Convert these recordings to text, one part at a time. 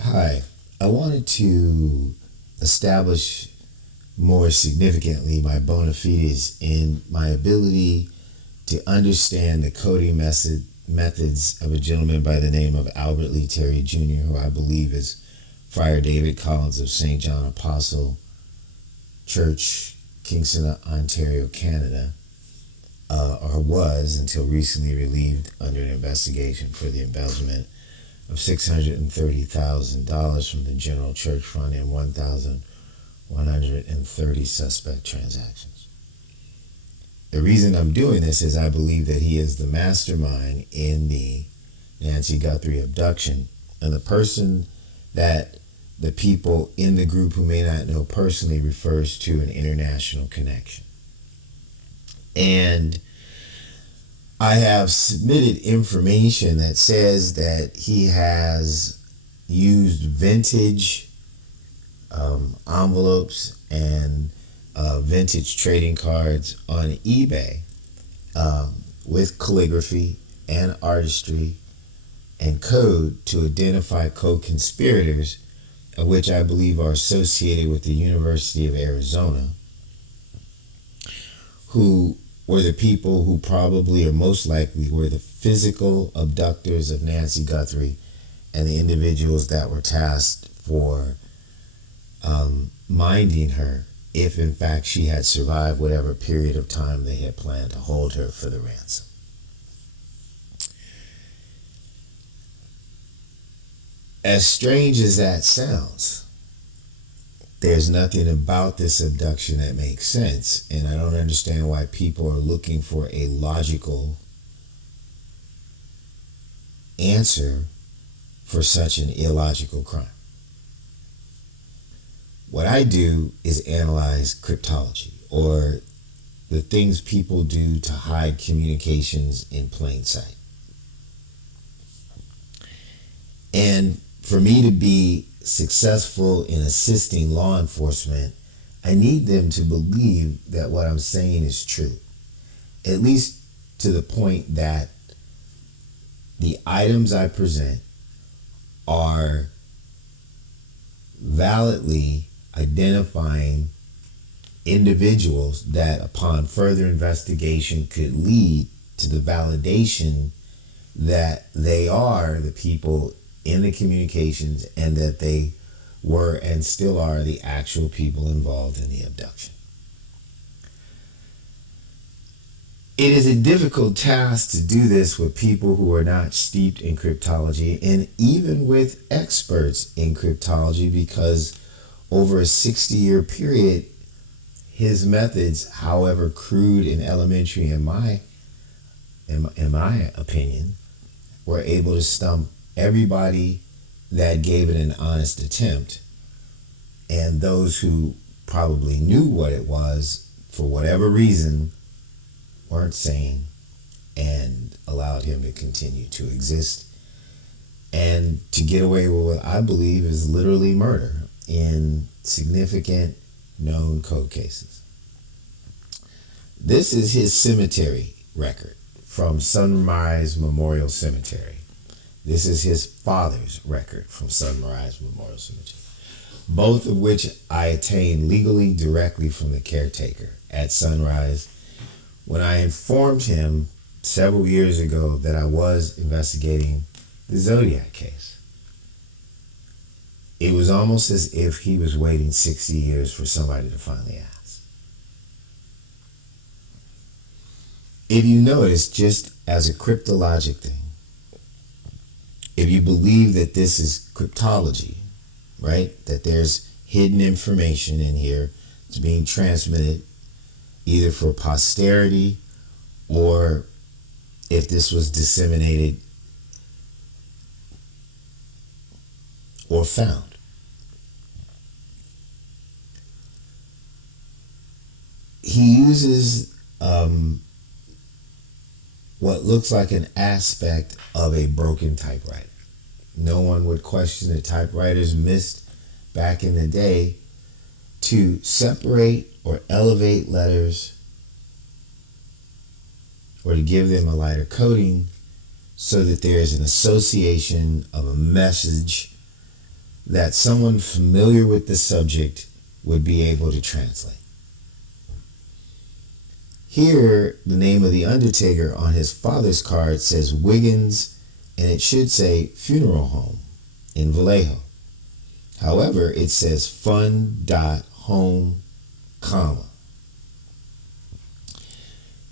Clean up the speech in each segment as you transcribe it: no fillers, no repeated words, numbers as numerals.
Hi, I wanted to establish more significantly my bona fides in my ability to understand the coding methods of a gentleman by the name of Albert Lee Terry Jr., who I believe is Friar David Collins of St. John Apostle Church, Kingston, Ontario, Canada, or was until recently relieved under an investigation for the embezzlement of $630,000 from the general church fund and 1,130 suspect transactions. The reason I'm doing this is I believe that he is the mastermind in the Nancy Guthrie abduction and the person that the people in the group who may not know personally refers to an international connection. And I have submitted information that says that he has used vintage envelopes and vintage trading cards on eBay with calligraphy and artistry and code to identify co-conspirators, of which I believe are associated with the University of Arizona, who were the people who probably or most likely were the physical abductors of Nancy Guthrie and the individuals that were tasked for minding her if in fact she had survived whatever period of time they had planned to hold her for the ransom. As strange as that sounds, there's nothing about this abduction that makes sense, and I don't understand why people are looking for a logical answer for such an illogical crime. What I do is analyze cryptology, or the things people do to hide communications in plain sight. And for me to be successful in assisting law enforcement, I need them to believe that what I'm saying is true, at least to the point that the items I present are validly identifying individuals that upon further investigation could lead to the validation that they are the people in the communications and that they were and still are the actual people involved in the abduction. It is a difficult task to do this with people who are not steeped in cryptology, and even with experts in cryptology, because over a 60-year period, his methods, however crude and elementary in my opinion, were able to stump everybody that gave it an honest attempt, and those who probably knew what it was for whatever reason weren't sane and allowed him to continue to exist and to get away with what I believe is literally murder in significant known code cases. This is his cemetery record from Sunrise Memorial Cemetery. This is his father's record from Sunrise Memorial Cemetery, both of which I attained legally directly from the caretaker at Sunrise when I informed him several years ago that I was investigating the Zodiac case. It was almost as if he was waiting 60 years for somebody to finally ask. If you notice, just as a cryptologic thing, if you believe that this is cryptology, right, that there's hidden information in here that's being transmitted either for posterity or if this was disseminated or found. He uses what looks like an aspect of a broken typewriter. No one would question that typewriters missed back in the day to separate or elevate letters or to give them a lighter coating so that there is an association of a message that someone familiar with the subject would be able to translate. Here, the name of the undertaker on his father's card says Wiggins, and it should say funeral home in Vallejo. However, it says fun.home, comma.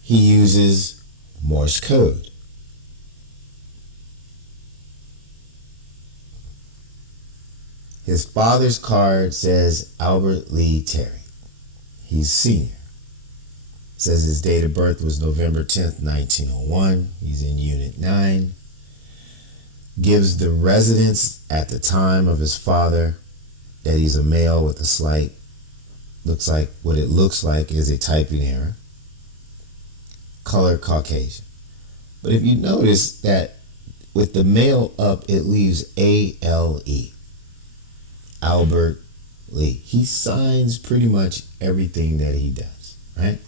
He uses Morse code. His father's card says Albert Lee Terry. He's senior. It says his date of birth was November 10th, 1901. He's in Unit 9. Gives the residence at the time of his father that he's a male with a slight, looks like what it looks like is a typing error. Color Caucasian. But if you notice that with the male up, it leaves A-L-E. Albert Lee. He signs pretty much everything that he does, right?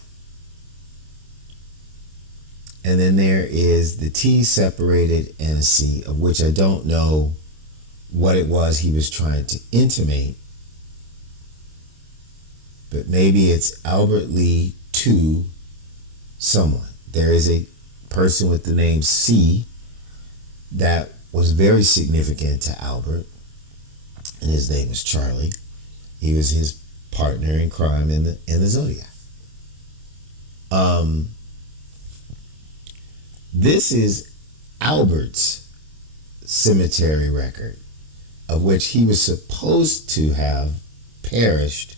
And then there is the T separated and a C, of which I don't know what it was he was trying to intimate. But maybe it's Albert Lee to someone. There is a person with the name C that was very significant to Albert, and his name was Charlie. He was his partner in crime in the Zodiac. This is Albert's cemetery record, of which he was supposed to have perished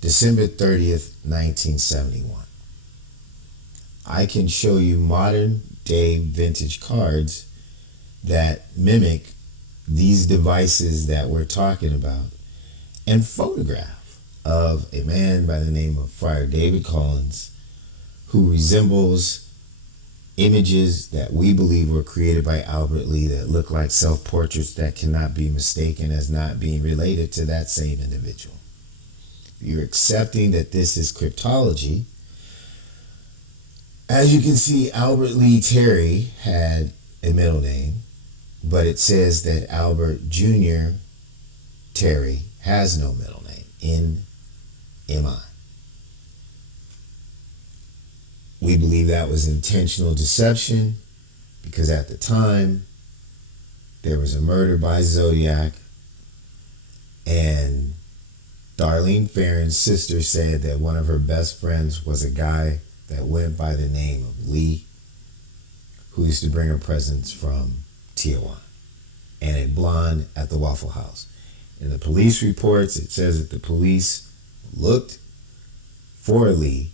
December 30th, 1971. I can show you modern day vintage cards that mimic these devices that we're talking about, and photograph of a man by the name of Friar David Collins, who resembles images that we believe were created by Albert Lee that look like self-portraits that cannot be mistaken as not being related to that same individual. You're accepting that this is cryptology. As you can see, Albert Lee Terry had a middle name, but it says that Albert Jr. Terry has no middle name, N-M-I. We believe that was intentional deception because at the time there was a murder by Zodiac, and Darlene Farron's sister said that one of her best friends was a guy that went by the name of Lee, who used to bring her presents from Tijuana, and a blonde at the Waffle House. In the police reports, it says that the police looked for Lee,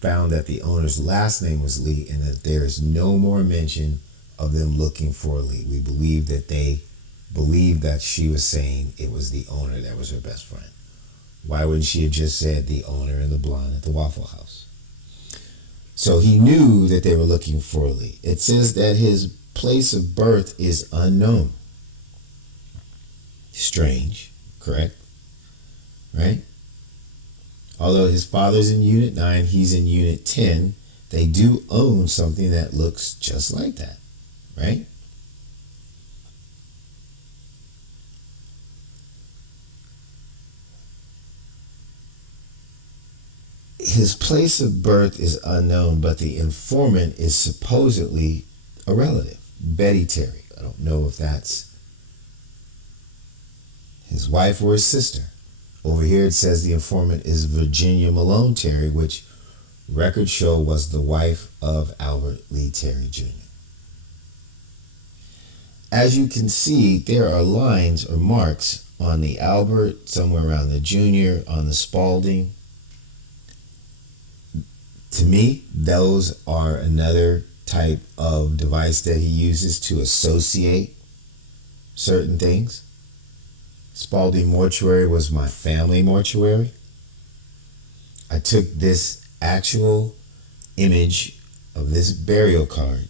found that the owner's last name was Lee, and that there is no more mention of them looking for Lee. We believe that they believed that she was saying it was the owner that was her best friend. Why wouldn't she have just said the owner and the blonde at the Waffle House? So he knew that they were looking for Lee. It says that his place of birth is unknown. Strange, correct? Right? Although his father's in Unit 9, he's in Unit 10, they do own something that looks just like that, right? His place of birth is unknown, but the informant is supposedly a relative, Betty Terry. I don't know if that's his wife or his sister. Over here it says the informant is Virginia Malone Terry, which records show was the wife of Albert Lee Terry Jr. As you can see, there are lines or marks on the Albert, somewhere around the Junior, on the Spalding. To me, those are another type of device that he uses to associate certain things. Spalding Mortuary was my family mortuary. I took this actual image of this burial card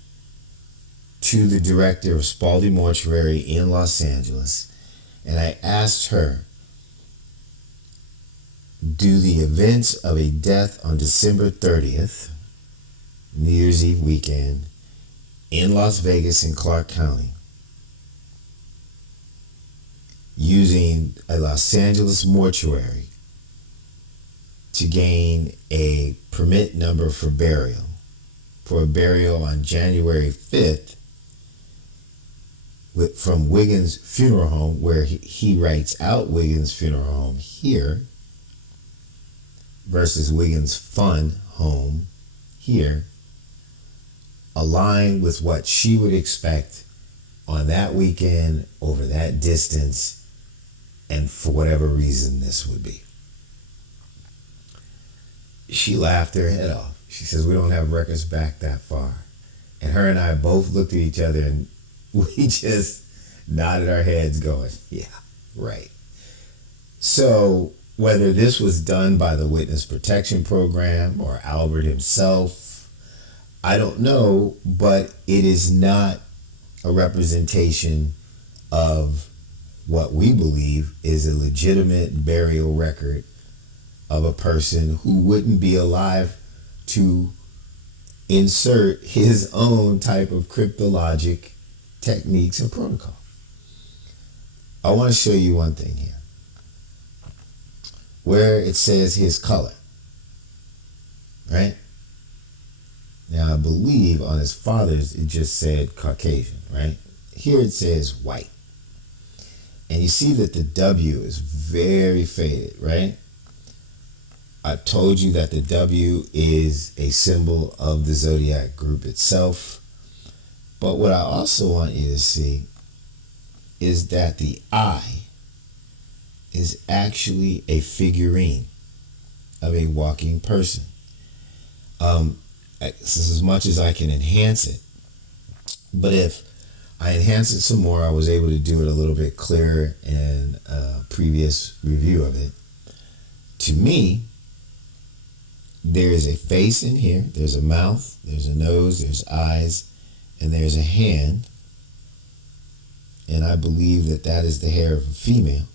to the director of Spalding Mortuary in Los Angeles, and I asked her, do the events of a death on December 30th, New Year's Eve weekend, in Las Vegas in Clark County, using a Los Angeles mortuary to gain a permit number for a burial on January 5th from Wiggins Funeral Home, where he writes out Wiggins Funeral Home here versus Wiggins Fund Home here, align with what she would expect on that weekend over that distance, and for whatever reason this would be. She laughed her head off. She says, we don't have records back that far. And her and I both looked at each other and we just nodded our heads going, yeah, right. So whether this was done by the Witness Protection Program or Albert himself, I don't know, but it is not a representation of what we believe is a legitimate burial record of a person who wouldn't be alive to insert his own type of cryptologic techniques and protocol. I want to show you one thing here, where it says his color, right? Now I believe on his father's it just said Caucasian, right? Here it says white. And you see that the W is very faded, right? I told you that the W is a symbol of the Zodiac group itself. But what I also want you to see is that the I is actually a figurine of a walking person. As much as I can enhance it, but if I enhance it some more, I was able to do it a little bit clearer in a previous review of it. To me, there is a face in here, there's a mouth, there's a nose, there's eyes, and there's a hand. And I believe that that is the hair of a female.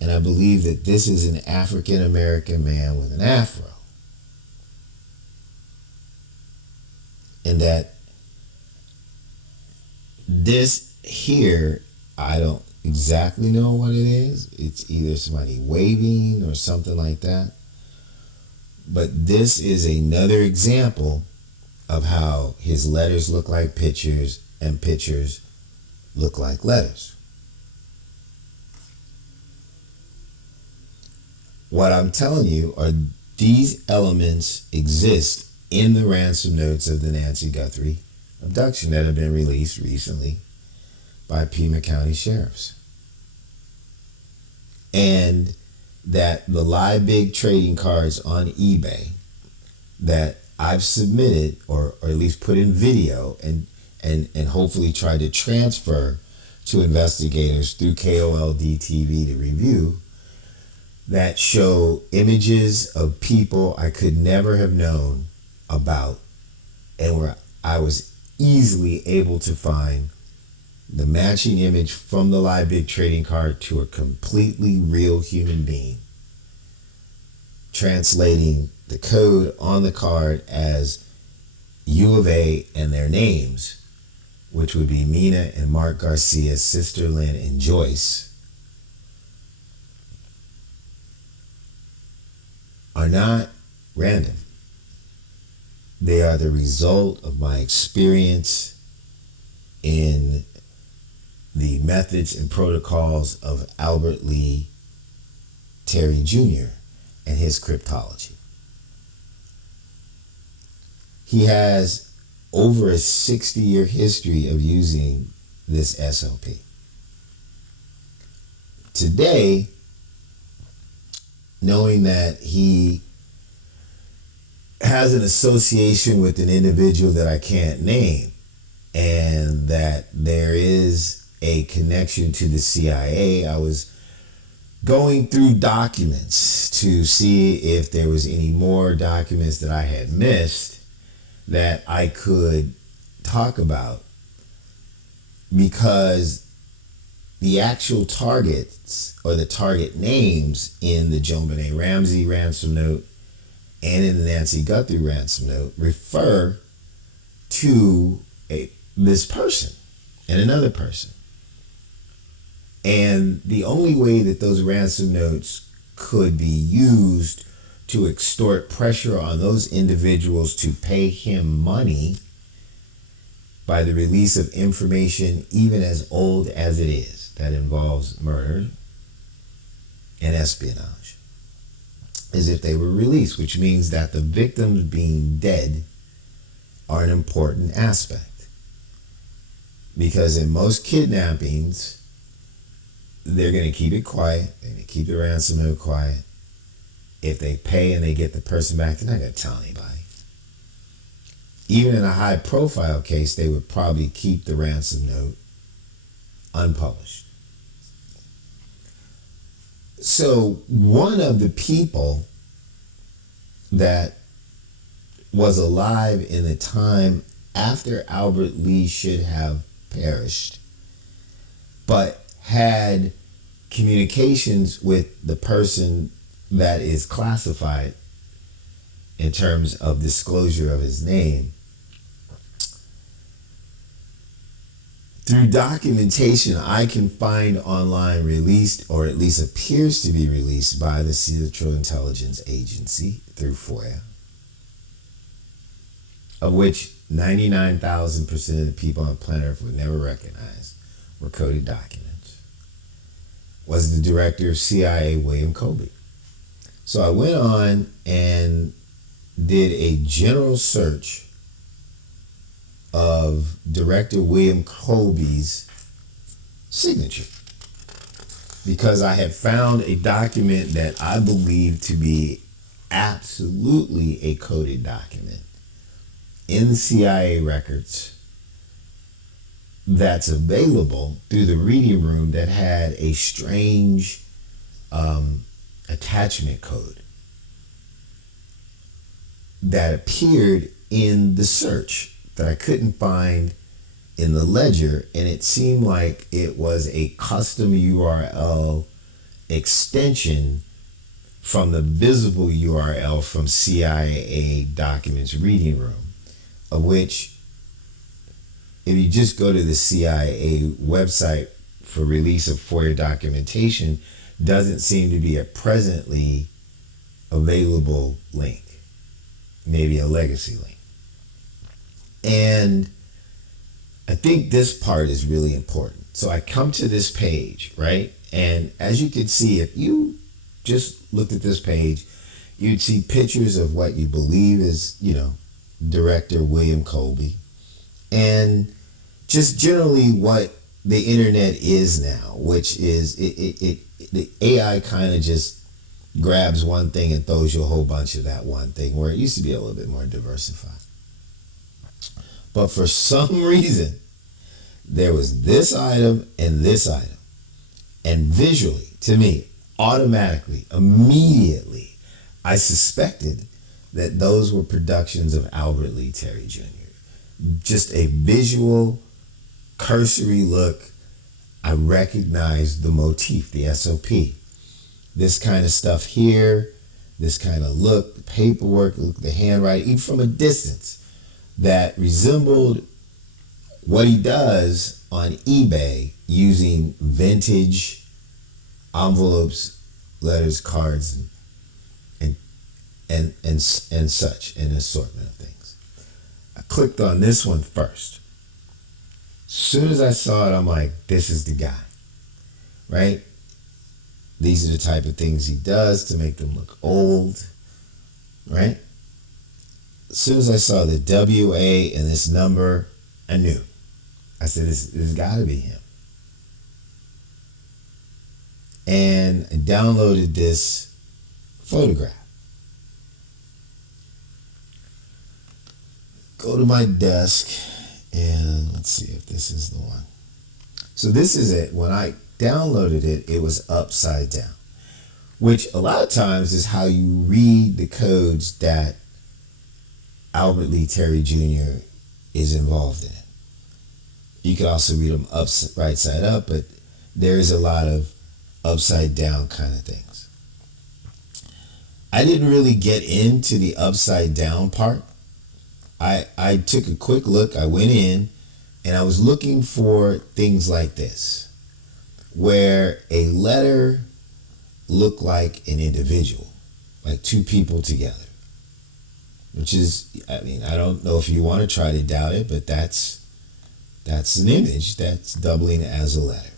And I believe that this is an African American man with an afro. And that this here, I don't exactly know what it is. It's either somebody waving or something like that. But this is another example of how his letters look like pictures and pictures look like letters. What I'm telling you are these elements exist in the ransom notes of the Nancy Guthrie abduction that have been released recently by Pima County sheriffs. And that the Liebig trading cards on eBay that I've submitted or at least put in video and hopefully try to transfer to investigators through KOLD TV to review, that show images of people I could never have known about, and where I was easily able to find the matching image from the Liebig trading card to a completely real human being, translating the code on the card as U of A and their names, which would be Mina and Mark Garcia's sister Lynn and Joyce, are not random. They are the result of my experience in the methods and protocols of Albert Lee Terry Jr. and his cryptology. He has over a 60-year history of using this SOP. Today, knowing that he has an association with an individual that I can't name, and that there is a connection to the CIA, I was going through documents to see if there was any more documents that I had missed that I could talk about, because the actual targets or the target names in the JonBenét Ramsey ransom note and in the Nancy Guthrie ransom note refer to this person and another person. And the only way that those ransom notes could be used to extort pressure on those individuals to pay him money by the release of information even as old as it is that involves murder and espionage is if they were released, which means that the victims being dead are an important aspect. Because in most kidnappings, they're going to keep it quiet. They're going to keep the ransom note quiet. If they pay and they get the person back, they're not going to tell anybody. Even in a high profile case, they would probably keep the ransom note unpublished. So one of the people that was alive in the time after Albert Lee should have perished, but had communications with the person that is classified in terms of disclosure of his name, through documentation I can find online released, or at least appears to be released by the Central Intelligence Agency through FOIA, of which 99,000% of the people on planet Earth would never recognize were coded documents, was the director of CIA, William Colby. So I went on and did a general search of Director William Colby's signature, because I had found a document that I believe to be absolutely a coded document in the CIA records that's available through the reading room that had a strange attachment code that appeared in the search that I couldn't find in the ledger, and it seemed like it was a custom URL extension from the visible URL from CIA documents reading room, of which, if you just go to the CIA website for release of FOIA documentation, doesn't seem to be a presently available link, maybe a legacy link. And I think this part is really important. So I come to this page, right? And as you can see, if you just looked at this page, you'd see pictures of what you believe is, Director William Colby, and just generally what the internet is now, which is the AI kind of just grabs one thing and throws you a whole bunch of that one thing, where it used to be a little bit more diversified. But for some reason, there was this item and this item. And visually, to me, automatically, immediately, I suspected that those were productions of Albert Lee Terry Jr. Just a visual, cursory look, I recognized the motif, the SOP. This kind of stuff here, this kind of look, the paperwork, the handwriting, even from a distance, that resembled what he does on eBay using vintage envelopes, letters, cards, and such, an assortment of things. I clicked on this one first. As soon as I saw it, I'm like, this is the guy, right? These are the type of things he does to make them look old, right? As soon as I saw the WA and this number, I knew. I said, this has got to be him. And I downloaded this photograph. Go to my desk and let's see if this is the one. So this is it. When I downloaded it, it was upside down, which a lot of times is how you read the codes that Albert Lee Terry Jr. is involved in. You could also read them right side up, but there's a lot of upside down kind of things. I didn't really get into the upside down part. I took a quick look. I went in and I was looking for things like this. where a letter looked like an individual, like two people together. Which is, I mean, I don't know if you want to try to doubt it, but that's an image that's doubling as a letter.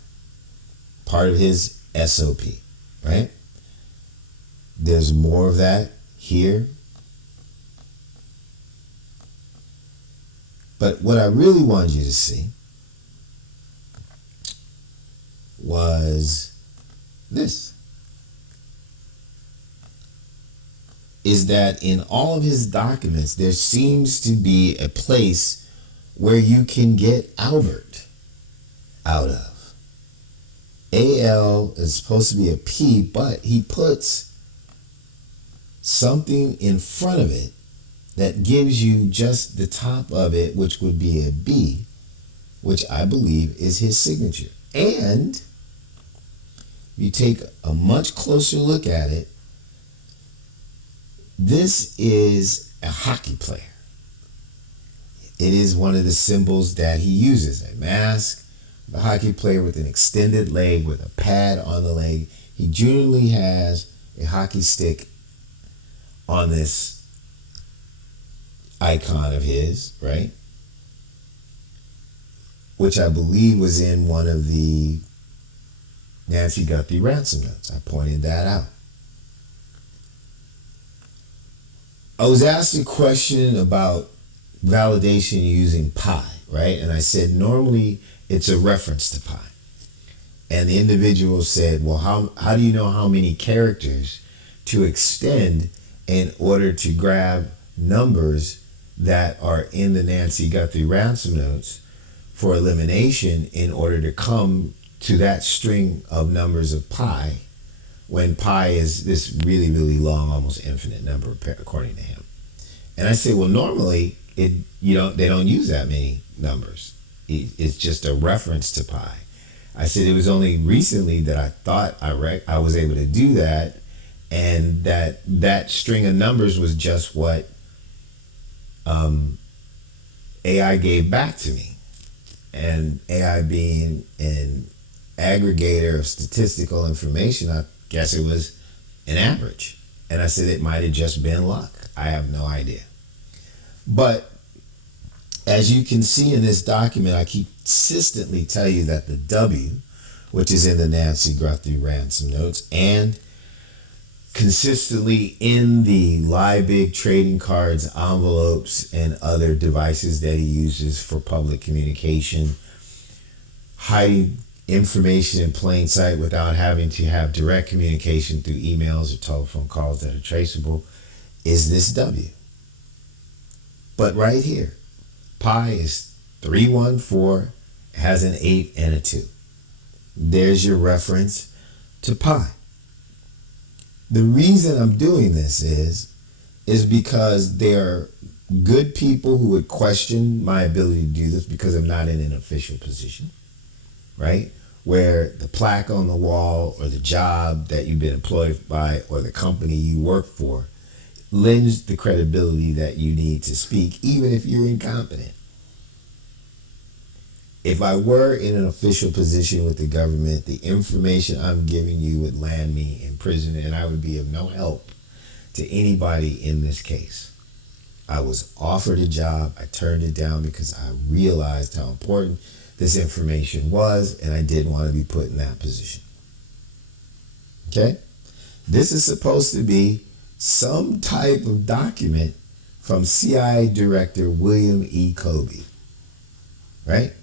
Part of his SOP, right? There's more of that here. But what I really wanted you to see was this. Is that in all of his documents, there seems to be a place where you can get Albert out of. AL is supposed to be a P, but he puts something in front of it that gives you just the top of it, which would be a B, which I believe is his signature. And you take a much closer look at it, this is a hockey player. It is one of the symbols that he uses. A mask, a hockey player with an extended leg with a pad on the leg. He generally has a hockey stick on this icon of his, right? Which I believe was in one of the Nancy Guthrie Ransom Notes. I pointed that out. I was asked a question about validation using pi, right? And I said, normally it's a reference to pi. And the individual said, well, how do you know how many characters to extend in order to grab numbers that are in the Nancy Guthrie Ransom Notes for elimination in order to come to that string of numbers of pi, when pi is this really, really long, almost infinite number, according to him. And I say, well, normally they don't use that many numbers. It's just a reference to pi. I said it was only recently that I thought I was able to do that, and that string of numbers was just what AI gave back to me. And AI being an aggregator of statistical information, I guess it was an average. And I said it might have just been luck. I have no idea. But as you can see in this document, I consistently tell you that the W, which is in the Nancy Guthrie Ransom Notes, and consistently in the Liebig trading cards, envelopes, and other devices that he uses for public communication, hiding information in plain sight without having to have direct communication through emails or telephone calls that are traceable, is this W. But right here, pi is 314, has an 8 and a 2. There's your reference to pi. The reason I'm doing this is because there are good people who would question my ability to do this because I'm not in an official position, right? Where the plaque on the wall or the job that you've been employed by or the company you work for lends the credibility that you need to speak, even if you're incompetent. If I were in an official position with the government, the information I'm giving you would land me in prison, and I would be of no help to anybody in this case. I was offered a job. I turned it down because I realized how important this information was, and I didn't want to be put in that position. Okay? This is supposed to be some type of document from CIA Director William E. Colby, right?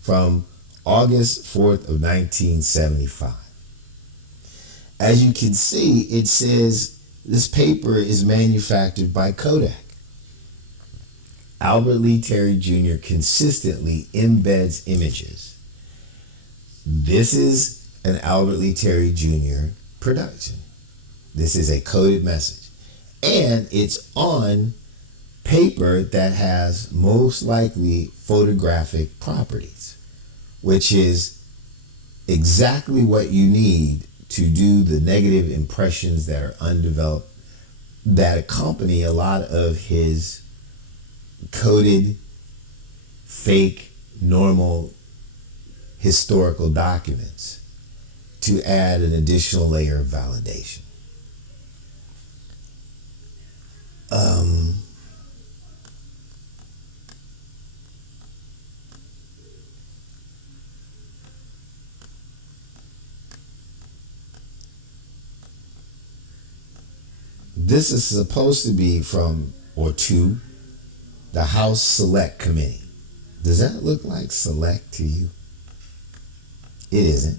From August 4th of 1975. As you can see, it says this paper is manufactured by Kodak. Albert Lee Terry Jr. consistently embeds images. This is an Albert Lee Terry Jr. production. This is a coded message. And it's on paper that has most likely photographic properties, which is exactly what you need to do the negative impressions that are undeveloped that accompany a lot of his coded, fake, normal historical documents. to add an additional layer of validation. This is supposed to be from or to the House Select Committee. Does that look like select to you? It isn't.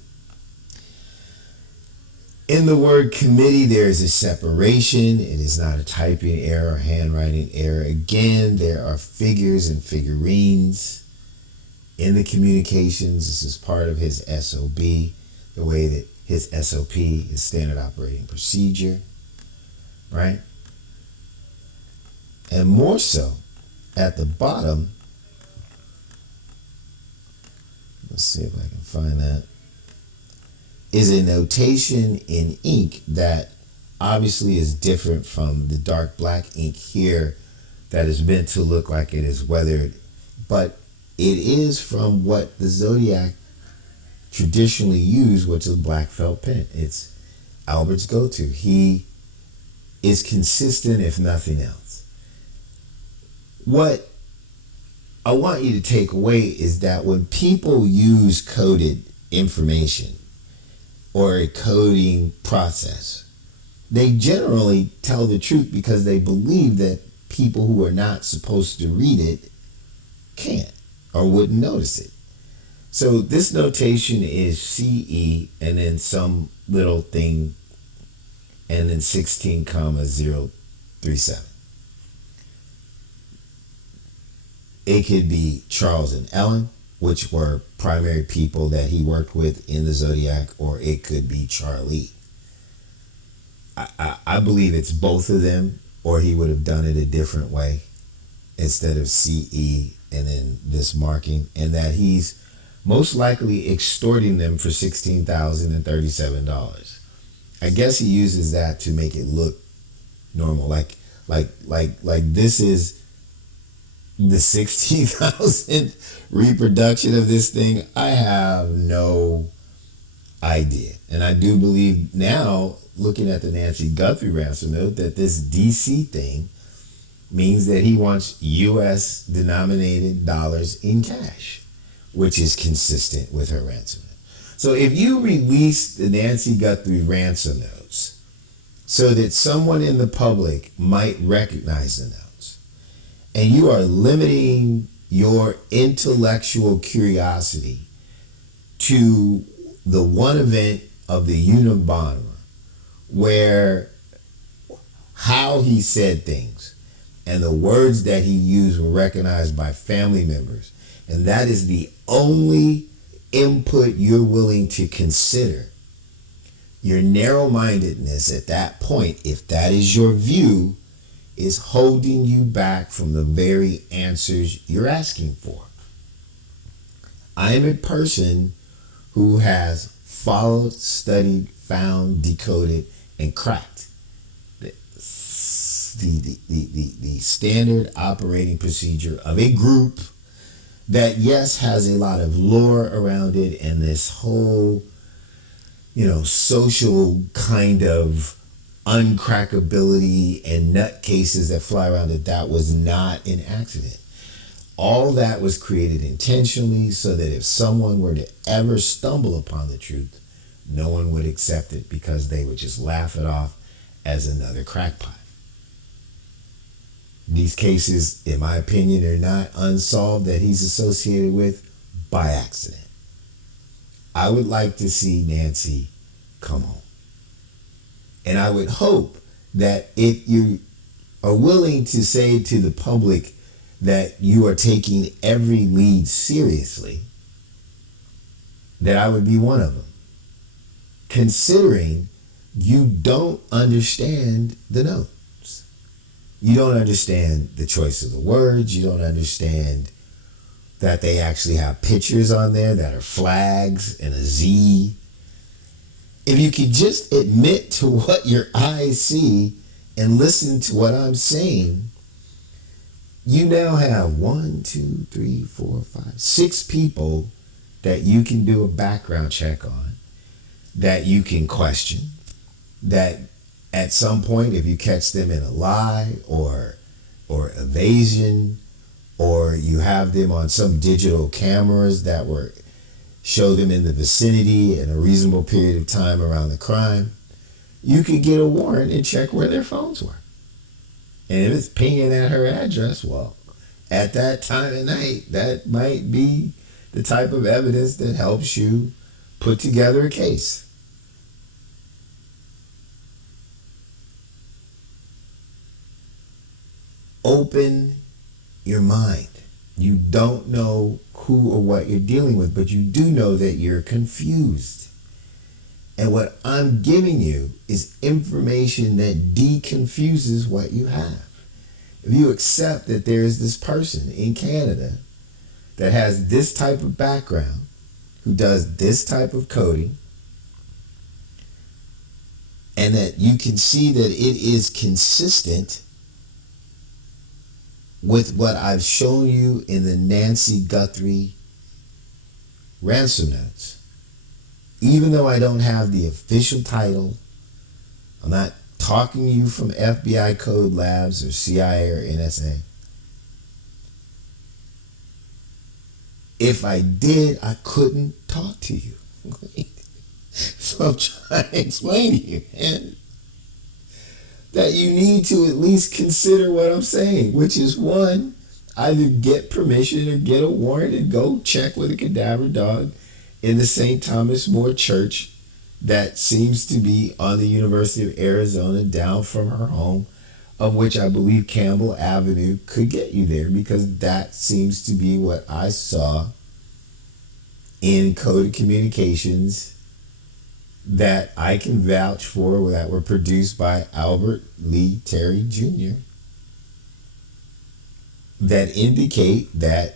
In the word committee, there is a separation. It is not a typing error or handwriting error. Again, there are figures and figurines in the communications. This is part of his SOB, the way that his SOP, his standard operating procedure, right? And more so, at the bottom, let's see if I can find that, is a notation in ink that obviously is different from the dark black ink here that is meant to look like it is weathered, but it is from what the Zodiac traditionally used, which is black felt pen. It's Albert's go-to. He is consistent, if nothing else. What I want you to take away is that when people use coded information or a coding process, they generally tell the truth because they believe that people who are not supposed to read it can't or wouldn't notice it. So this notation is CE and then some little thing and then 16,037. It could be Charles and Ellen, which were primary people that he worked with in the Zodiac, or it could be Charlie. I believe it's both of them, or he would have done it a different way instead of CE and then this marking, and that he's most likely extorting them for $16,037. I guess he uses that to make it look normal, like this is the 16,000th reproduction of this thing. I have no idea. And I do believe now, looking at the Nancy Guthrie ransom note, that this DC thing means that he wants US denominated dollars in cash, which is consistent with her ransom note. So if you release the Nancy Guthrie ransom notes so that someone in the public might recognize the notes, and you are limiting your intellectual curiosity to the one event of the Unabomber, where how he said things and the words that he used were recognized by family members, and that is the only input you're willing to consider, your narrow-mindedness at that point, if that is your view, is holding you back from the very answers you're asking for. I am a person who has followed, studied, found, decoded, and cracked the standard operating procedure of a group that, yes, has a lot of lore around it and this whole, social kind of uncrackability and nutcases that fly around it. That was not an accident. All that was created intentionally so that if someone were to ever stumble upon the truth, no one would accept it because they would just laugh it off as another crackpot. These cases, in my opinion, are not unsolved that he's associated with by accident. I would like to see Nancy come home. And I would hope that if you are willing to say to the public that you are taking every lead seriously, that I would be one of them. Considering you don't understand the notes. You don't understand the choice of the words. You don't understand that they actually have pictures on there that are flags and a Z. If you could just admit to what your eyes see and listen to what I'm saying, you now have 6 people that you can do a background check on that you can question, that at some point, if you catch them in a lie or evasion, or you have them on some digital cameras that were show them in the vicinity in a reasonable period of time around the crime, you could get a warrant and check where their phones were. And if it's pinging at her address, well, at that time of night, that might be the type of evidence that helps you put together a case. Open your mind. You don't know who or what you're dealing with, but you do know that you're confused. And what I'm giving you is information that deconfuses what you have. If you accept that there is this person in Canada that has this type of background, who does this type of coding, and that you can see that it is consistent with what I've shown you in the Nancy Guthrie Ransom Notes. Even though I don't have the official title, I'm not talking to you from FBI Code Labs or CIA or NSA. If I did, I couldn't talk to you. So I'm trying to explain to you, man, that you need to at least consider what I'm saying, which is, one, either get permission or get a warrant and go check with a cadaver dog in the St. Thomas More Church that seems to be on the University of Arizona down from her home, of which I believe Campbell Avenue could get you there, because that seems to be what I saw in coded communications that I can vouch for, that were produced by Albert Lee Terry Jr., that indicate that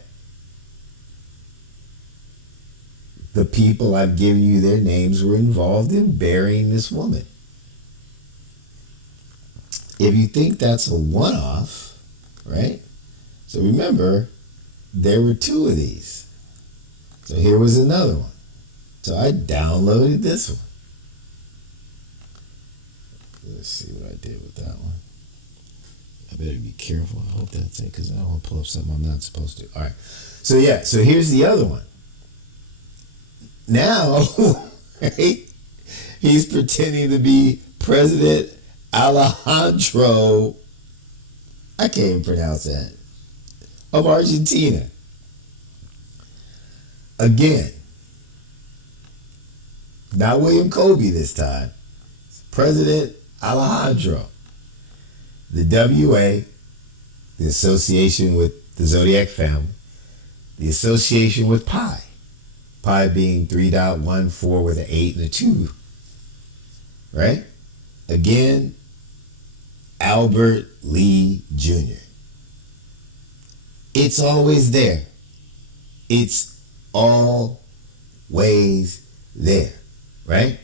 the people I've given you their names were involved in burying this woman. If you think that's a one-off, right? So remember, there were two of these. So here was another one. So I downloaded this one. Let's see what I did with that one. I better be careful. I hope that's it, because I don't want to pull up something I'm not supposed to. All right. So yeah, so here's the other one. Now, right, he's pretending to be President Alejandro, I can't even pronounce that, of Argentina. Again, not William Colby this time. President Alejandro. The WA, the association with the Zodiac family, the association with Pi. Pi being 3.14 with an 8 and a 2. Right? Again, Albert Lee Jr. It's always there. It's always there. Right?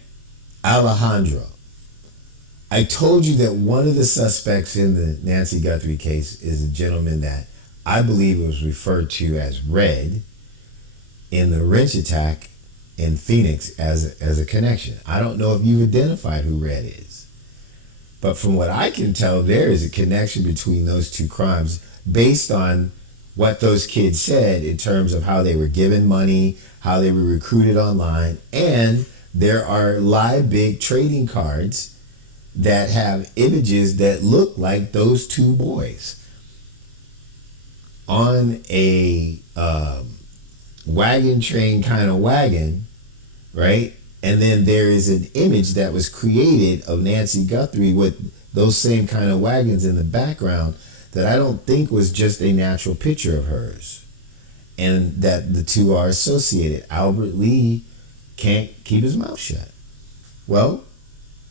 Alejandro. I told you that one of the suspects in the Nancy Guthrie case is a gentleman that I believe was referred to as Red in the wrench attack in Phoenix as a connection. I don't know if you've identified who Red is, but from what I can tell, there is a connection between those two crimes based on what those kids said in terms of how they were given money, how they were recruited online, and there are live big trading cards that have images that look like those two boys on a wagon train kind of wagon, right? And then there is an image that was created of Nancy Guthrie with those same kind of wagons in the background that I don't think was just a natural picture of hers, and that the two are associated. Albert Lee can't keep his mouth shut. Well,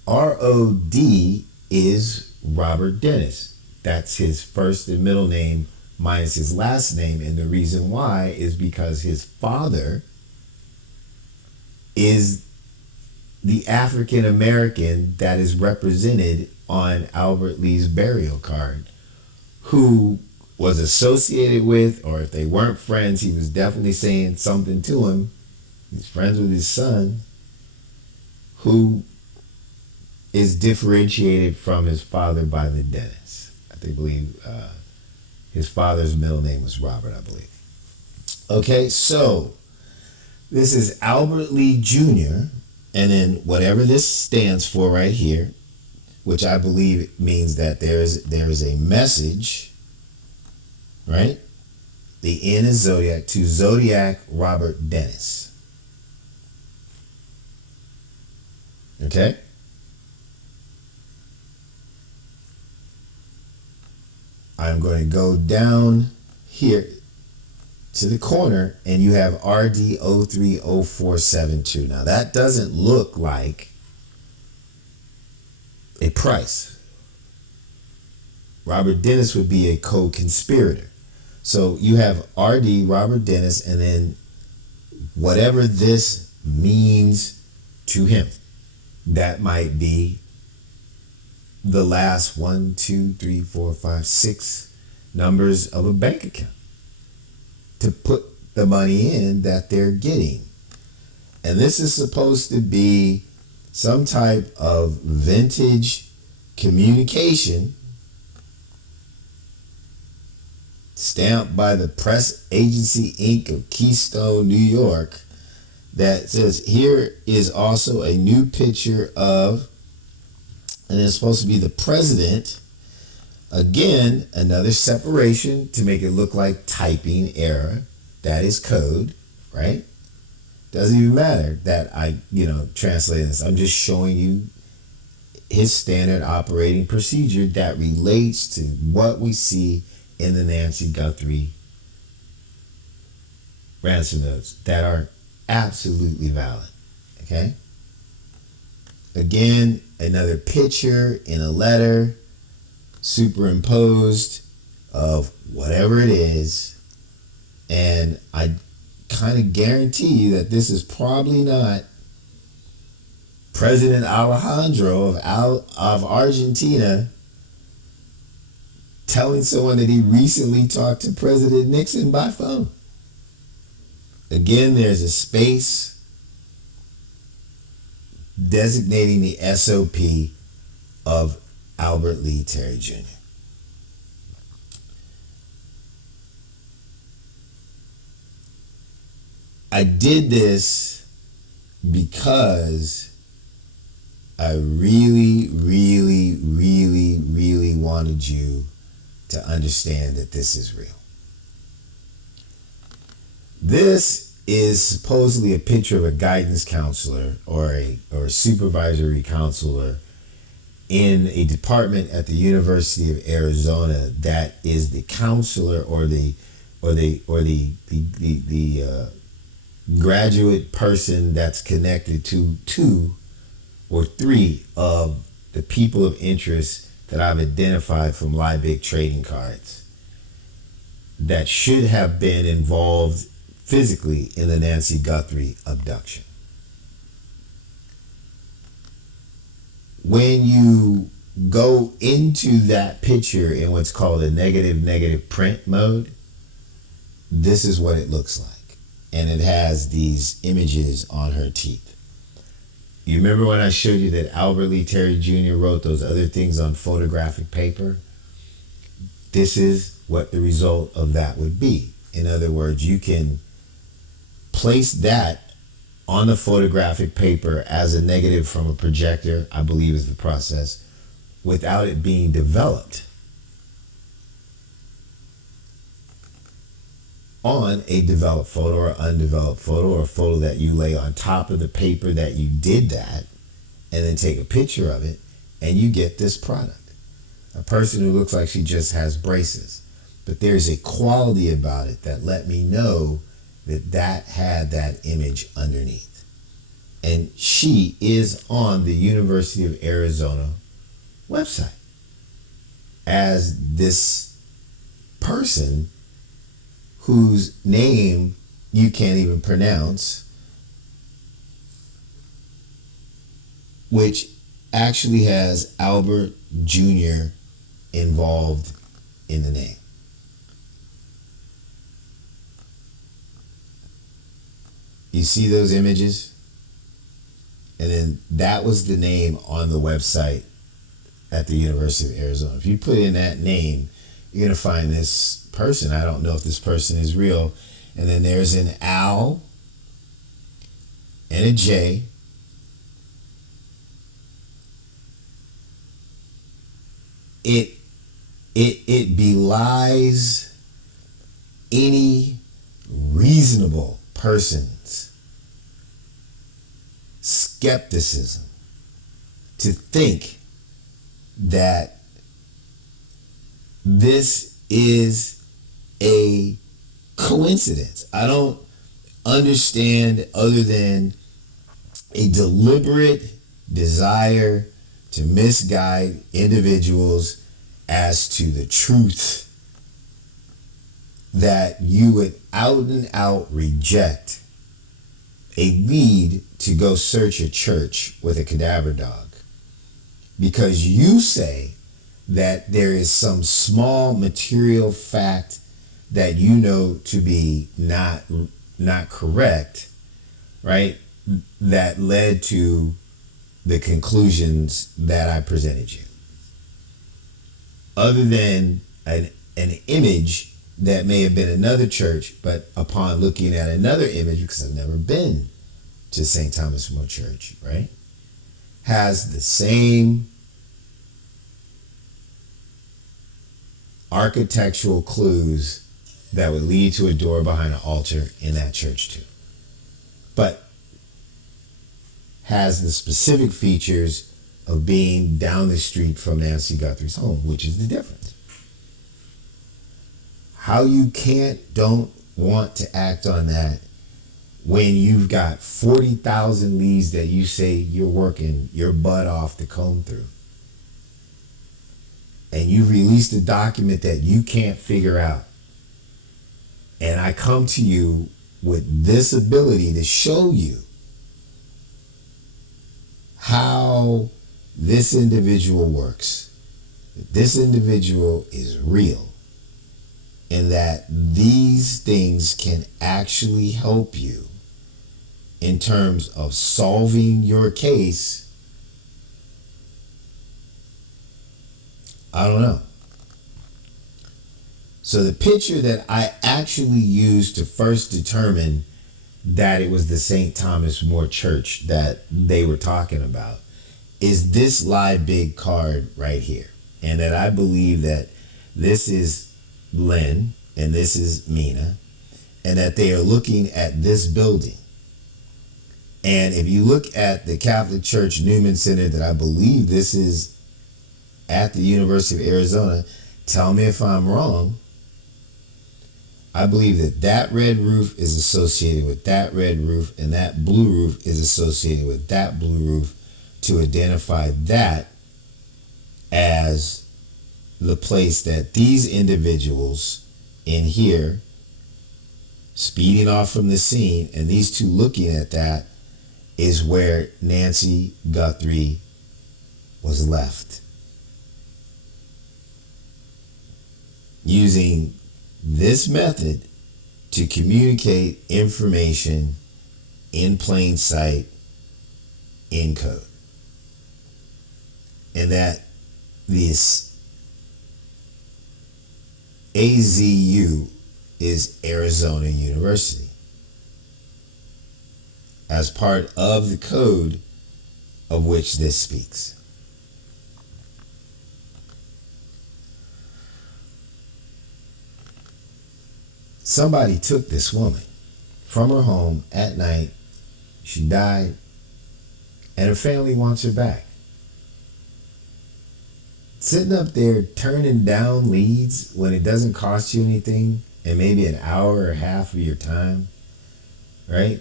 R.O.D. is Robert Dennis. That's his first and middle name minus his last name, and the reason why is because his father is the African American that is represented on Albert Lee's burial card, who was associated with, or if they weren't friends, he was definitely saying something to him. He's friends with his son, who is differentiated from his father by the Dennis. I believe his father's middle name was Robert, I believe. Okay, so this is Albert Lee Jr., and then whatever this stands for right here, which I believe means that there is a message, right? The N is Zodiac, to Zodiac Robert Dennis. Okay? I'm going to go down here to the corner, and you have RD030472. Now that doesn't look like a price. Robert Dennis would be a co-conspirator. So you have RD, Robert Dennis, and then whatever this means to him. That might be the last 1, 2, 3, 4, 5, 6 numbers of a bank account to put the money in that they're getting. And this is supposed to be some type of vintage communication stamped by the Press Agency Inc. of Keystone, New York, that says here is also a new picture of, and it's supposed to be the president. Again, another separation to make it look like typing error. That is code, right? Doesn't even matter that I, translate this. I'm just showing you his standard operating procedure that relates to what we see in the Nancy Guthrie Ransom Notes that are absolutely valid, okay? Again, another picture in a letter superimposed of whatever it is, and I kind of guarantee you that this is probably not President Alejandro of Argentina telling someone that he recently talked to President Nixon by phone. Again, there's a space designating the SOP of Albert Lee Terry Jr. I did this because I really, really, really, really wanted you to understand that this is real. This is supposedly a picture of a guidance counselor or a supervisory counselor in a department at the University of Arizona that is the counselor or the graduate person that's connected to 2 or 3 of the people of interest that I've identified from Liebig trading cards that should have been involved physically in the Nancy Guthrie abduction. When you go into that picture in what's called a negative print mode, this is what it looks like. And it has these images on her teeth. You remember when I showed you that Albert Lee Terry Jr. wrote those other things on photographic paper? This is what the result of that would be. In other words, you can place that on the photographic paper as a negative from a projector, I believe is the process, without it being developed on a developed photo or undeveloped photo, or a photo that you lay on top of the paper that you did that, and then take a picture of it, and you get this product. A person who looks like she just has braces. But there's a quality about it that let me know that had that image underneath. And she is on the University of Arizona website as this person whose name you can't even pronounce, which actually has Albert Jr. involved in the name. You see those images? And then that was the name on the website at the University of Arizona. If you put in that name, you're going to find this person. I don't know if this person is real. And then there's an Al and a J. It belies any reasonable person's skepticism to think that this is a coincidence. I don't understand other than a deliberate desire to misguide individuals as to the truth that you would out and out reject a lead to go search a church with a cadaver dog because you say that there is some small material fact that you know to be not correct, right? That led to the conclusions that I presented you. Other than an image that may have been another church, but upon looking at another image, because I've never been to St. Thomas More Church, right? Has the same architectural clues that would lead to a door behind an altar in that church too. But has the specific features of being down the street from Nancy Guthrie's home, which is the difference. How you don't want to act on that when you've got 40,000 leads that you say you're working your butt off to comb through. And you released a document that you can't figure out. And I come to you with this ability to show you how this individual works. This individual is real. And that these things can actually help you in terms of solving your case. I don't know. So the picture that I actually used to first determine that it was the St. Thomas More Church that they were talking about is this live big card right here. And that I believe that this is Lynn and this is Mina, and that they are looking at this building. And if you look at the Catholic Church Newman Center that I believe this is at the University of Arizona, tell me if I'm wrong. I believe that that red roof is associated with that red roof and that blue roof is associated with that blue roof to identify that as the place that these individuals in here speeding off from the scene and these two looking at that is where Nancy Guthrie was left. Using this method to communicate information in plain sight in code. And that this AZU is Arizona University as part of the code of which this speaks. Somebody took this woman from her home at night. She died, and her family wants her back. Sitting up there turning down leads when it doesn't cost you anything and maybe an hour or half of your time, right?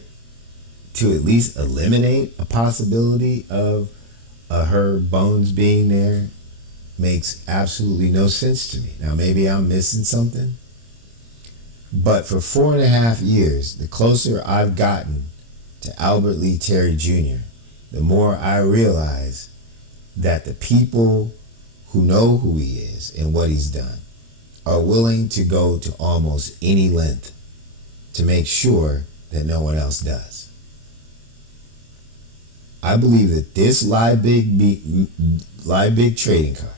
To at least eliminate a possibility of her bones being there makes absolutely no sense to me. Now, maybe I'm missing something. But for 4.5 years, the closer I've gotten to Albert Lee Terry Jr., the more I realize that the people who know who he is and what he's done are willing to go to almost any length to make sure that no one else does. I believe that this lie big trading card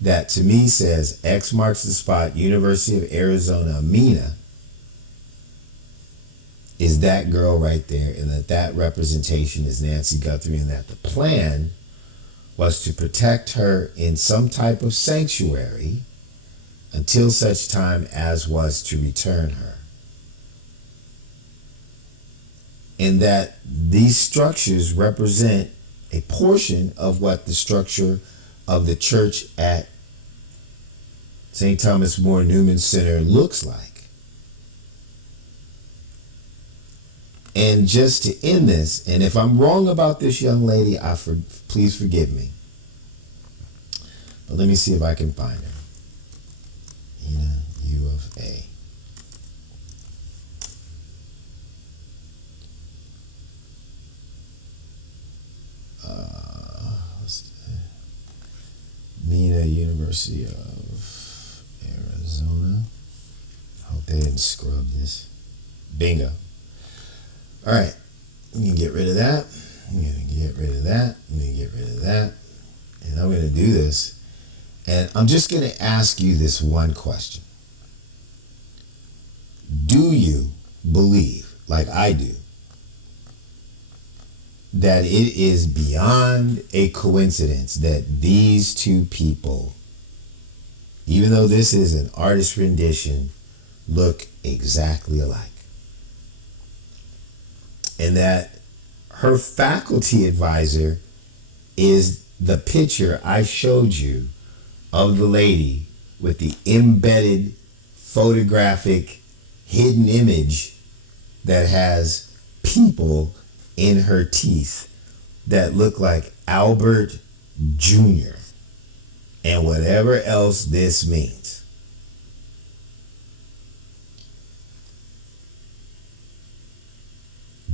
that to me says X marks the spot, University of Arizona, Mina, is that girl right there, and that representation is Nancy Guthrie, and that the plan was to protect her in some type of sanctuary until such time as was to return her. And that these structures represent a portion of what the structure of the church at St. Thomas More Newman Center looks like. And just to end this, and if I'm wrong about this young lady, please forgive me. But let me see if I can find her. U of A. Mina, University of Arizona. I hope they didn't scrub this. Bingo. All right, I'm going to get rid of that. I'm going to get rid of that. I'm going to get rid of that. And I'm going to do this. And I'm just going to ask you this one question. Do you believe, like I do, that it is beyond a coincidence that these two people, even though this is an artist rendition, look exactly alike? And that her faculty advisor is the picture I showed you of the lady with the embedded photographic hidden image that has people in her teeth that look like Albert Jr. and whatever else this means.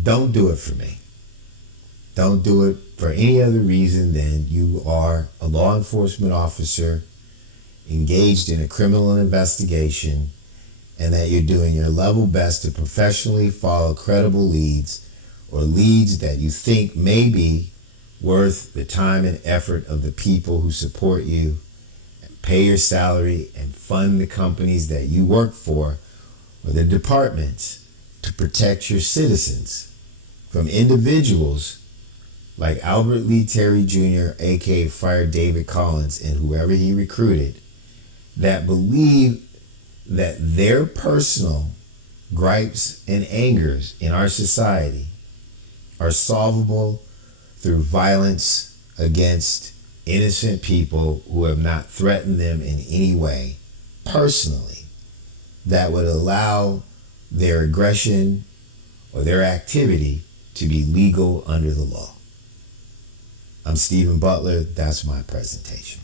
Don't do it for me. Don't do it for any other reason than you are a law enforcement officer engaged in a criminal investigation, and that you're doing your level best to professionally follow credible leads, or leads that you think may be worth the time and effort of the people who support you, and pay your salary and fund the companies that you work for, or the departments, to protect your citizens from individuals like Albert Lee Terry Jr., aka Fire David Collins, and whoever he recruited, that believe that their personal gripes and angers in our society are solvable through violence against innocent people who have not threatened them in any way personally, that would allow their aggression or their activity to be legal under the law. I'm Steven Butler. That's my presentation.